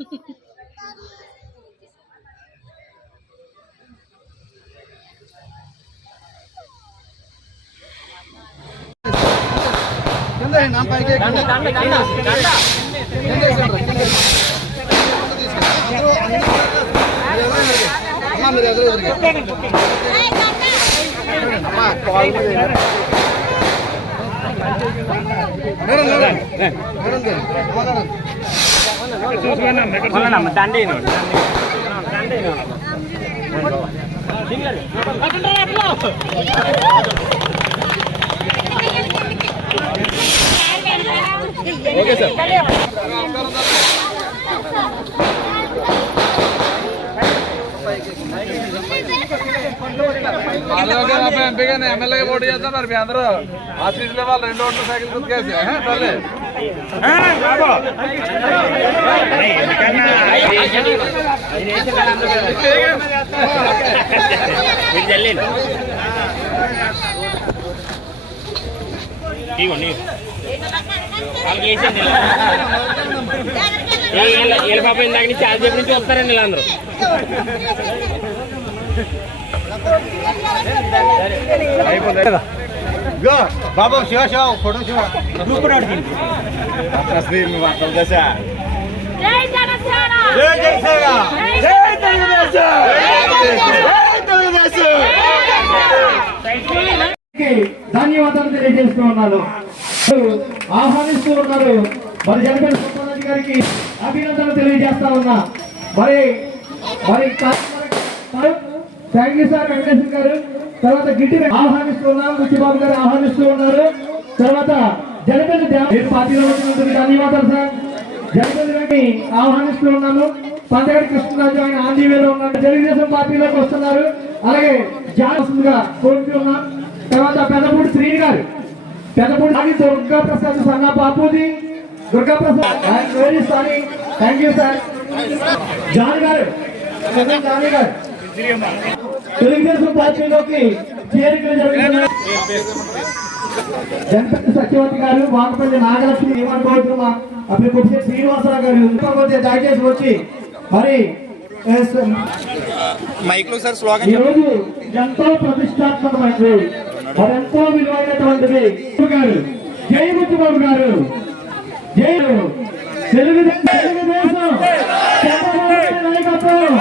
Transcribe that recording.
Okay sir. ఎంపీగానే ఎమ్మెల్యేగా పోటీ చేస్తాం. మరి మీ అందరూ ఆశీస్సులు వాళ్ళు 2 ఓట్లు సైకిల్ గుర్తుకేసి పాప ఇందాక నుంచి చాలా సేపు నుంచి వస్తారండి ఇలా అందరూ. బాబు శివ శివ ఫోటో శివ ధన్యవాదాలు తెలియజేస్తూ ఉన్నాను. ఆహ్వానిస్తూ ఉన్నారు. మరి జనపేట సుబ్బారెడ్డి గారికి అభినందనలు తెలియజేస్తా ఉన్నా. మరి థ్యాంక్ యూ సార్ వెంకటేశ్వర గారు. తర్వాత గిట్టి ఆహ్వానిస్తూ ఉన్నాం. బుచ్చిబాబు గారు ఆహ్వానిస్తూ ఉన్నారు. తర్వాత జనపేట పార్టీలో వచ్చినందుకు ధన్యవాదాలు సార్. జనపేటని ఆహ్వానిస్తూ ఉన్నాము. పందగడి కృష్ణరాజు ఆయన ఆంధ్రవేలో ఉన్నారు. తెలుగుదేశం పార్టీలోకి వస్తున్నారు. అలాగే జాన్సన్గా కోరుతున్నాం. తర్వాత పెద్దపూడి శ్రీని గారు, Peddapudi Durga Prasad Sanna Bapuji, Durga Prasad very sorry. Thank you sir. John గారు, జానీ గారు తెలుగుదేశం పార్టీలోకి చేరికలు జరుగుతున్నాయి. జనపతి సత్యవతి గారు, వాకపల్లి నాగలక్ష్మి, ఏమనుకోవద్దు అప్పుడు కొద్దిసేపు శ్రీనివాసరావు గారు దయచేసి వచ్చి మరి ఈరోజు ఎంతో ప్రతిష్టాత్మకమైనది, మరి ఎంతో విలువైనటువంటిది. గారు జై బుచ్చిబాబు గారు, జై తెలుగుదేశం నాయకత్వం.